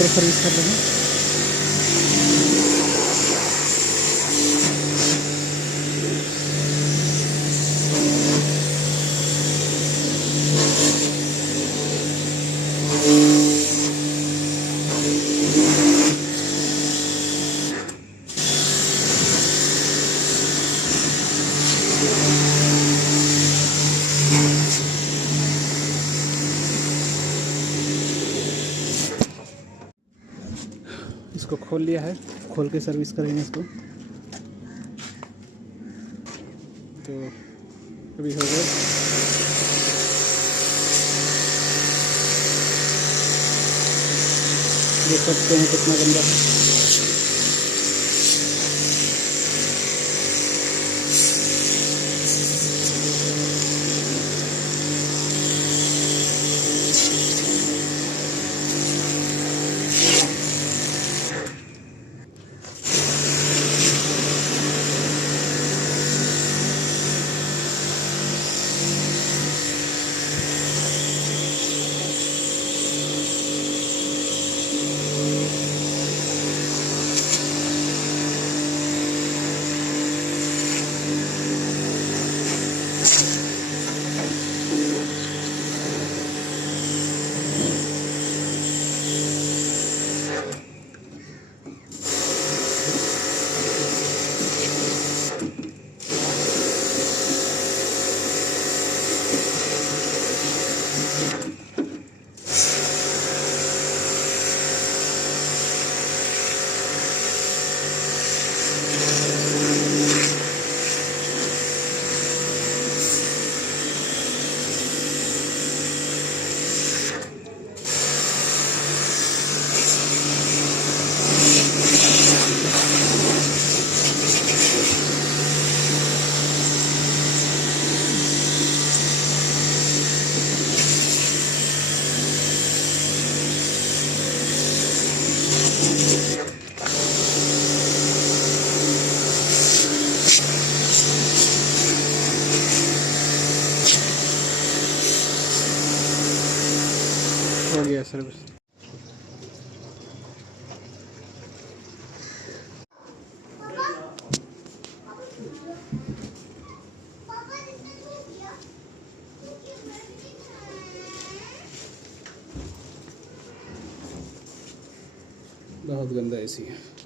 Motor service कर रहे हैं। इसको खोल लिया है, खोल के सर्विस करेंगे इसको। तो अभी हो गया। देख सकते हैं कितना गंदा है। हो गया सर्विस। बहुत गंदा एसी है।